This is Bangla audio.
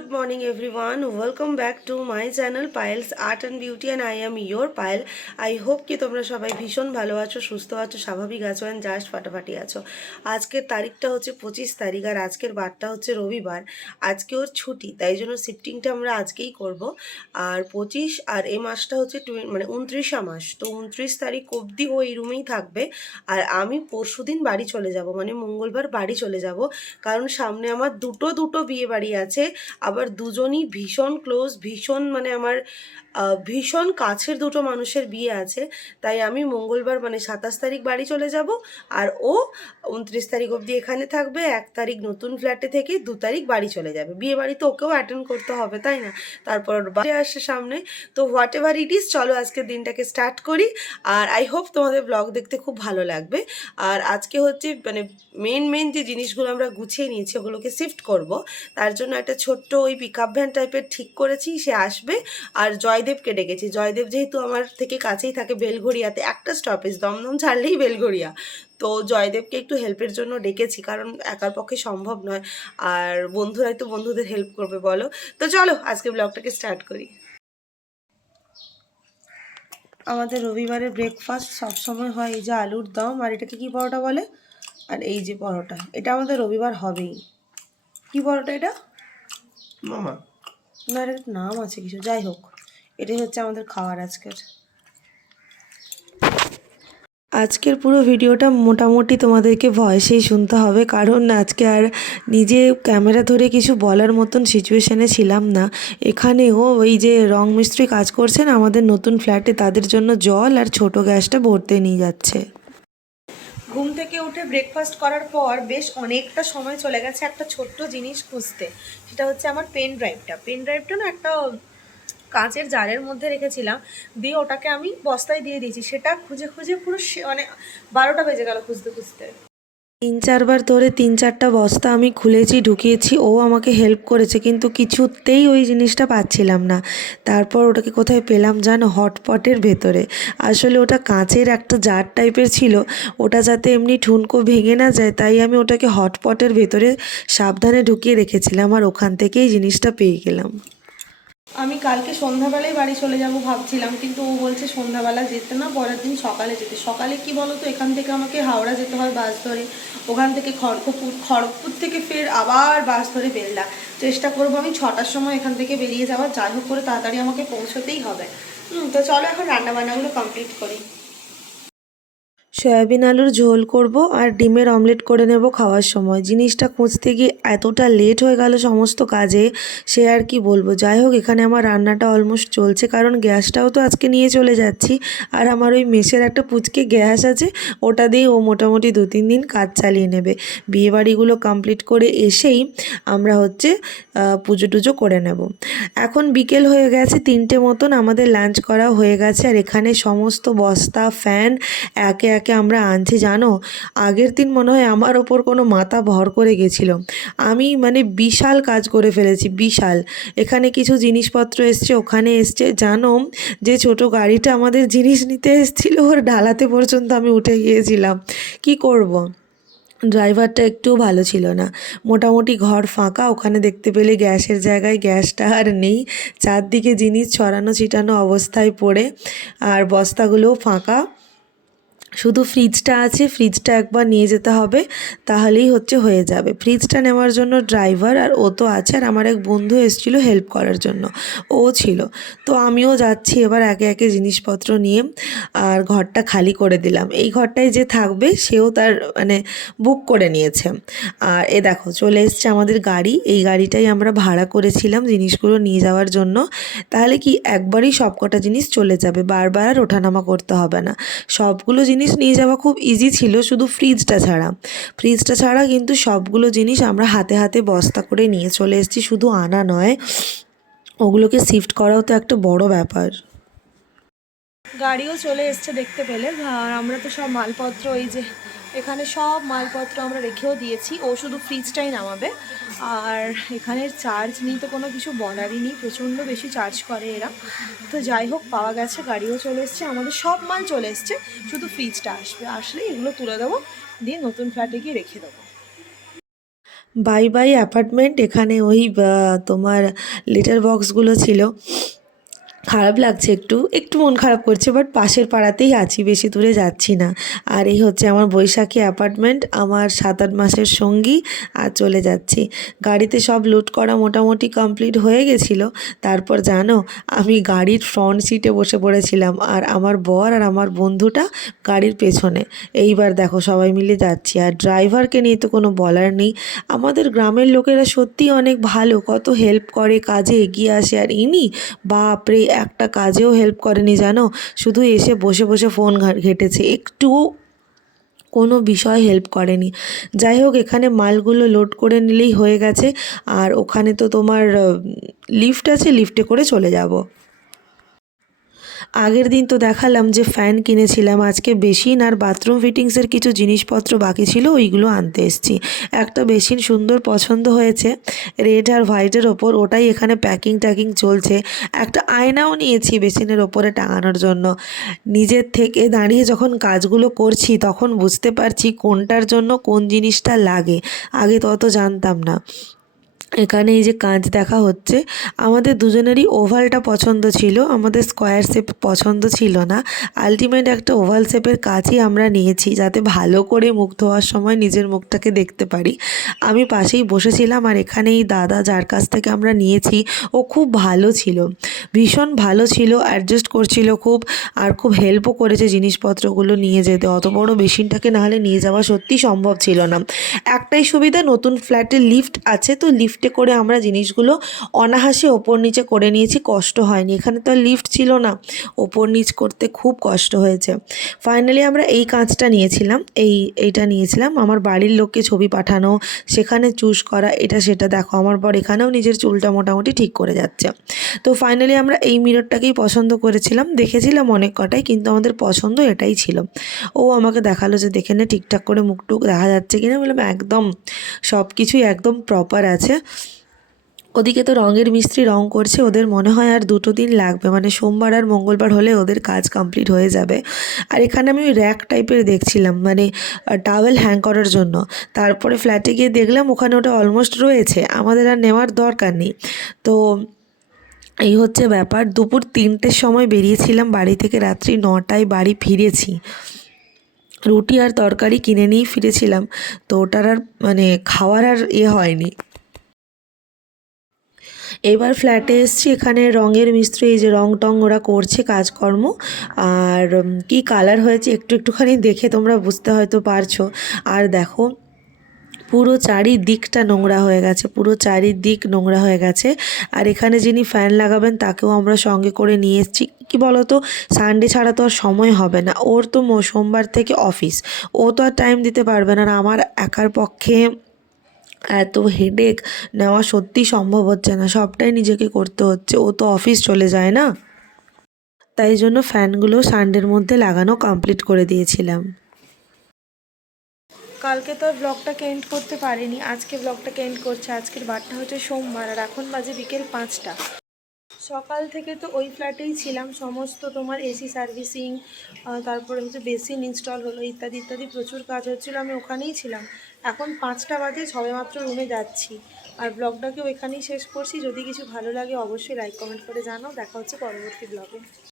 Good morning everyone welcome back to my channel Payel's art and beauty and I am your Payel I hope কি তোমরা সবাই ভীষণ ভালো আছো সুস্থ আছো স্বাভাবিক আছো অ্যান্ড জাস্ট ফাটাফাটি আছো আজকের তারিখটা হচ্ছে পঁচিশ তারিখ আর আজকের বারটা হচ্ছে রবিবার আজকে ওর ছুটি তাই জন্য শিফটিংটা আমরা আজকেই করব আর পঁচিশ আর এই মাসটা হচ্ছে মানে উনত্রিশা মাস তো উনত্রিশ তারিখ অবধি ও এই রুমেই থাকবে আর আমি পরশু দিন বাড়ি চলে যাব মানে মঙ্গলবার বাড়ি চলে যাব কারণ সামনে আমার দুটো দুটো বিয়ে বাড়ি আছে আবার দুজনই ভীষণ ক্লোজ ভীষণ মানে আমার ভীষণ কাছের দুটো মানুষের বিয়ে আছে। তাই আমি মঙ্গলবার মানে সাতাশ তারিখ বাড়ি চলে যাব আর ও উনত্রিশ তারিখ অবধি এখানে থাকবে, এক তারিখ নতুন ফ্ল্যাটে থেকে দু তারিখ বাড়ি চলে যাবে। বিয়ে বাড়ি তো ওকেও অ্যাটেন্ড করতে হবে, তাই না? তারপর বাড়ি আসছে সামনে। তো হোয়াট এভার ইট ইজ চলো আজকে দিনটাকে স্টার্ট করি। আর আই হোপ তোমাদের ব্লগ দেখতে খুব ভালো লাগবে। আর আজকে হচ্ছে মানে মেন মেন যে জিনিসগুলো আমরা গুছিয়ে নিয়েছি, ওগুলোকে শিফট করব। তার জন্য একটা ছোট্ট ওই পিক আপ ভ্যান টাইপের ঠিক করেছি, সে আসবে। আর জয়দেবকে ডেকেছি। জয়দেব যেহেতু আমার থেকে কাছেই থাকে বেলঘড়িয়াতে, একটা স্টপেজ দমদম ছাড়লেই বেলঘড়িয়া। তো জয়দেবকে একটু হেল্পের জন্য ডেকেছি, কারণ একার পক্ষে সম্ভব নয়। আর বন্ধুরাই তো বন্ধুদের হেল্প করবে, বলো। তো চলো, আজকে ব্লগটাকে স্টার্ট করি। আমাদের রবিবারের ব্রেকফাস্ট সবসময় হয় এই যে আলুর দম, আর এটাকে কি পরোটা বলে? আর এই যে পরোটা, এটা আমাদের রবিবার হবেই। কি পরোটা এটা? মামা? না নাম আছে কিছু, যাই হোক। এটাই হচ্ছে আমাদের খাওয়ার আজকের। আজকের পুরো ভিডিওটা মোটামুটি তোমাদেরকে ভয়েসেই শুনতে হবে, কারণ আজকে আর নিজে ক্যামেরা ধরে কিছু বলার মতন সিচুয়েশানে ছিলাম না। এখানেও ওই যে রং মিস্ত্রি কাজ করছেন, আমাদের নতুন ফ্ল্যাটে তাদের জন্য জল আর ছোট গ্যাসটা ভরতে নিয়ে যাচ্ছে। ঘুম থেকে উঠে ব্রেকফাস্ট করার পর বেশ অনেকটা সময় চলে গেছে একটা ছোট্ট জিনিস খুঁজতে। সেটা হচ্ছে আমার পেন ড্রাইভটা পেন ড্রাইভটা না একটা কাঁচের জারের মধ্যে রেখেছিলাম। দিয়ে ওটাকে আমি বস্তায় দিয়ে দিয়েছি। সেটা খুঁজে খুঁজে পুরো মানে বারোটা বেজে গেল খুঁজতে খুঁজতে। তিন চারবার ধরে তিন চারটা বস্তা আমি খুলেছি, ঢুকিয়েছি, ও আমাকে হেল্প করেছে, কিন্তু কিছুতেই ওই জিনিসটা পাচ্ছিলাম না। তারপর ওটাকে কোথায় পেলাম জানো? হটপটের ভেতরে। আসলে ওটা কাঁচের একটা জার টাইপের ছিল, ওটা যাতে এমনি ঠুনকো ভেঙে না যায়, তাই আমি ওটাকে হটপটের ভেতরে সাবধানে ঢুকিয়ে রেখেছিলাম আর ওখান থেকেই জিনিসটা পেয়ে গেলাম। আমি কালকে সন্ধ্যাবেলায় বাড়ি চলে যাব ভাবছিলাম, কিন্তু ও বলছে সন্ধ্যাবেলা যেতে না, পরের দিন সকালে যেতে। সকালে কি বলতো, এখান থেকে আমাকে হাওড়া যেতে হয় বাস ধরে। ওখান থেকে খড়গপুর খড়গপুর থেকে ফের আবার বাস ধরে বেরলা চেষ্টা করব আমি ছটার সময় এখান থেকে বেরিয়ে যাওয়ার, যাই হোক করে তাড়াতাড়ি আমাকে পৌঁছতেই হবে। হুম, তো চলো এখন রান্নাবান্নাগুলো কমপ্লিট করি। সয়াবিন আলুর ঝোল করব আর ডিমের অমলেট করে নেব খাওয়ার সময়। জিনিসটা খুঁজতে গিয়ে এতটা লেট হয়ে গেল সমস্ত কাজে, সে আর কি বলব? যাই হোক, এখানে আমার রান্নাটা অলমোস্ট চলছে, কারণ গ্যাসটাও তো আজকে নিয়ে চলে যাচ্ছি। আর আমার ওই মেসের একটা পুচকে গ্যাস আছে, ওটা দিয়ে ও মোটামুটি দু তিন দিন কাজ চালিয়ে নেবে। বিয়েবাড়িগুলো কমপ্লিট করে এসেই আমরা হচ্ছে পুজো টুজো করে নেব। এখন বিকেল হয়ে গেছে, তিনটে মতন, আমাদের লাঞ্চ করা হয়ে গেছে, আর এখানে সমস্ত বস্তা ফ্যান একে একে আমরা আনছি, জানো? আগের দিন মনে হয় আমার ওপর কোনো মাথা ভর করে গেছিল। আমি মানে বিশাল কাজ করে ফেলেছি, বিশাল। এখানে কিছু জিনিসপত্র এসছে, ওখানে এসছে। জানো, যে ছোট গাড়িটা আমাদের জিনিস নিতে এসেছিল, ওর ঢালাতে পর্যন্ত আমি উঠে গিয়েছিলাম। কি করব। ড্রাইভারটা একটুও ভালো ছিল না। মোটামুটি ঘর ফাঁকা, ওখানে দেখতে পেলে গ্যাসের জায়গায় গ্যাসটা আর নেই। চারদিকে জিনিস ছড়ানো ছিটানো অবস্থায় পড়ে, আর বস্তাগুলোও ফাঁকা। শুধু ফ্রিজটা আছে ফ্রিজটা একবার নিয়ে যেতে হবে, তাহলেই হচ্ছে হয়ে যাবে। ফ্রিজটা নেওয়ার জন্য ড্রাইভার আর ও তো আছে, আর আমার এক বন্ধু এসেছিল হেল্প করার জন্য, ও ছিল। তো আমিও যাচ্ছি এবার একে একে জিনিসপত্র নিয়ে, আর ঘরটা খালি করে দিলাম। এই ঘরটায় যে থাকবে, সেও তার মানে বুক করে নিয়েছে। আর এ দেখো, চলে এসছে আমাদের গাড়ি। এই গাড়িটাই আমরা ভাড়া করেছিলাম জিনিসগুলো নিয়ে যাওয়ার জন্য। তাহলে কি একবারই সবকটা জিনিস চলে যাবে? বারবার আর ওঠানামা করতে হবে না। সবগুলো জিনিস নিয়ে যাওয়া খুব ইজি ছিল, শুধু ফ্রিজটা ছাড়া। ফ্রিজটা ছাড়া কিন্তু সবগুলো জিনিস আমরা হাতে হাতে বস্তা করে নিয়ে চলে এসেছি, শুধু আনা নয়, ওগুলোকে শিফট করাও তো একটা বড় ব্যাপার। গাড়িও চলে এসছে দেখতে পেলে, আর আমরা তো সব মালপত্র ওই যে এখানে সব মালপত্র আমরা রেখেও দিয়েছি। ও শুধু ফ্রিজটাই নামাবে। আর এখানের চার্জ নিয়ে তো কোনো কিছু বলারই নেই। প্রচণ্ড বেশি চার্জ করে এরা। তো যাই হোক, পাওয়া গেছে, গাড়িও চলে এসছে, আমাদের সব মাল চলে এসছে। শুধু ফ্রিজটা আসবে। আসলে এগুলো তুলে দেবো, দিয়ে নতুন ফ্ল্যাটে গিয়ে রেখে দেবো। বাই বাই অ্যাপার্টমেন্ট এখানে ওই তোমার লিটার বক্সগুলো ছিল। খারাপ লাগছে একটু একটু মন খারাপ করছে বাট পাশের পাড়াতেই আছি, বেশি দূরে যাচ্ছি না। আর এই হচ্ছে আমার বৈশাখী অ্যাপার্টমেন্ট আমার সাত আট মাসের সঙ্গী, আর চলে যাচ্ছি। গাড়িতে সব লোড করা মোটামুটি কমপ্লিট হয়ে গেছিল। তারপর জানো, আমি গাড়ির ফ্রন্ট সিটে বসে পড়েছিলাম, আর আমার বর আর আমার বন্ধুটা গাড়ির পেছনে। এইবার দেখো, সবাই মিলে যাচ্ছি, আর ড্রাইভারকে নিয়ে তো কোনো বলার নেই। আমাদের গ্রামের লোকেরা সত্যি অনেক ভালো, কত হেল্প করে, কাজে এগিয়ে আসে, আর ইনি, বাপরে একটা কাজেও হেল্প করেনি, জানো? শুধু এসে বসে বসে ফোন ঘেটেছে। একটুও কোনো বিষয় হেল্প করেনি। যাই হোক, এখানে মালগুলো লোড করে নিলেই হয়ে গেছে। আর ওখানে তো তোমার লিফট আছে লিফটে করে চলে যাব। আগের দিন তো দেখালাম যে ফ্যান কিনেছিলাম, আজকে বেসিন আর বাথরুম ফিটিংসের কিছু জিনিসপত্র বাকি ছিল, ওইগুলো আনতে এসেছি। একটা বেসিন সুন্দর পছন্দ হয়েছে, রেড আর হোয়াইটের ওপর, ওটাই এখানে প্যাকিং ট্যাকিং চলছে। একটা আয়নাও নিয়েছি বেসিনের ওপরে টাঙানোর জন্য। নিজের থেকে দাঁড়িয়ে যখন কাজগুলো করছি, তখন বুঝতে পারছি কোনটার জন্য কোন জিনিসটা লাগে। আগে তত জানতাম না। এখানে এই যে কাঁচ দেখা হচ্ছে, আমাদের দুজনেরই ওভালটা পছন্দ ছিল, আমাদের স্কোয়ার শেপ পছন্দ ছিল না। আলটিমেট একটা ওভাল শেপের কাঁচই আমরা নিয়েছি, যাতে ভালো করে মুখ ধোয়ার সময় নিজের মুখটাকে দেখতে পারি। আমি পাশেই বসেছিলাম আর এখানে এই দাদা যার কাছ থেকে আমরা নিয়েছি, ও খুব ভালো ছিল। ভীষণ ভালো ছিল অ্যাডজাস্ট করছিল খুব, আর খুব হেল্পও করেছে জিনিসপত্রগুলো নিয়ে যেতে। অত বড় মেশিনটাকে নাহলে নিয়ে যাওয়া সত্যি সম্ভব ছিল না। একটাই সুবিধা, নতুন ফ্ল্যাটে লিফট আছে, তো লিফটে করে আমরা জিনিসগুলো অনাহাসে ওপর নিচে করে নিয়েছি, কষ্ট হয়নি। এখানে তো লিফট ছিল না, ওপর নিচ করতে খুব কষ্ট হয়েছে। ফাইনালি আমরা এই কাঁচটা নিয়েছিলাম, এই, এইটা নিয়েছিলাম। আমার বাড়ির লোককে ছবি পাঠানো, সেখানে চুজ করা, এটা সেটা দেখো। আমার পর এখানেও নিজের চুলটা মোটামুটি ঠিক করে যাচ্ছে। তো ফাইনালি আমরা এই মিররটাকেই পছন্দ করেছিলাম, দেখেছিলাম অনেক কটাই, কিন্তু আমাদের পছন্দ এটাই ছিল। ও আমাকে দেখাল যে, দেখে নে, ঠিকঠাক করে মুখটুক দেখা যাচ্ছে কিনা? বললাম, একদম সব কিছুই একদম প্রপার আছে। ওদিকে তো রঙের মিস্ত্রি রং করছে, ওদের মনে হয় আর দুটো দিন লাগবে। মানে সোমবার আর মঙ্গলবার হলে ওদের কাজ কমপ্লিট হয়ে যাবে। আর এখানে আমি ওই র্যাক টাইপের দেখছিলাম মানে টাওয়েল হ্যাং করার জন্য। তারপরে ফ্ল্যাটে গিয়ে দেখলাম ওখানে ওটা অলমোস্ট রয়েছে, আমাদের আর নেওয়ার দরকার নেই। তো এই হচ্ছে ব্যাপার, দুপুর তিনটের সময় বেরিয়েছিলাম বাড়ি থেকে, রাত্রি নটায় বাড়ি ফিরেছি। রুটি আর তরকারি কিনে নিয়েই ফিরেছিলাম। তো ওটার আর মানে খাওয়ার আর ইয়ে হয়নি। এবার ফ্ল্যাটে এসছি, এখানে রঙের মিস্ত্রি, এই যে রং টং ওরা করছে কাজকর্ম। আর কি কালার হয়েছে একটু একটুখানি দেখে তোমরা বুঝতে হয়তো পারছ। আর দেখো, পুরো চারিদিকটা নোংরা হয়ে গেছে, পুরো চারিদিক নোংরা হয়ে গেছে। আর এখানে যিনি ফ্যান লাগাবেন, তাকেও আমরা সঙ্গে করে নিয়ে এসেছি। কি বলতো সানডে ছাড়া তো আর সময় হবে না। ওর তো সোমবার থেকে অফিস ও তো আর টাইম দিতে পারবে না। আর আমার একার পক্ষে এত হেডেক নেওয়া সত্যি সম্ভব হচ্ছে না। সবটাই নিজেকে করতে হচ্ছে। ও তো অফিস চলে যায় না? তাই জন্য ফ্যানগুলো সানডের মধ্যে লাগানো কমপ্লিট করে দিয়েছিলাম। কালকে তো ব্লগটাকে এন্ড করতে পারিনি। আজকে ব্লগটাকে এন্ড করছে? আজকের বারটা হচ্ছে সোমবার আর এখন বাজে বিকেল পাঁচটা। সকাল থেকে তো ওই ফ্ল্যাটেই ছিলাম। সমস্ত তোমার এসি সার্ভিসিং তারপরে হচ্ছে বেসিন ইনস্টল হলো, ইত্যাদি ইত্যাদি প্রচুর কাজ হচ্ছিল। আমি ওখানেই ছিলাম। এখন পাঁচটা বাজে সবেমাত্র রুমে যাচ্ছি। আর ব্লগটাকেও এখানেই শেষ করছি। যদি কিছু ভালো লাগে অবশ্যই লাইক কমেন্ট করে জানাও। দেখা হচ্ছে পরবর্তী ব্লগে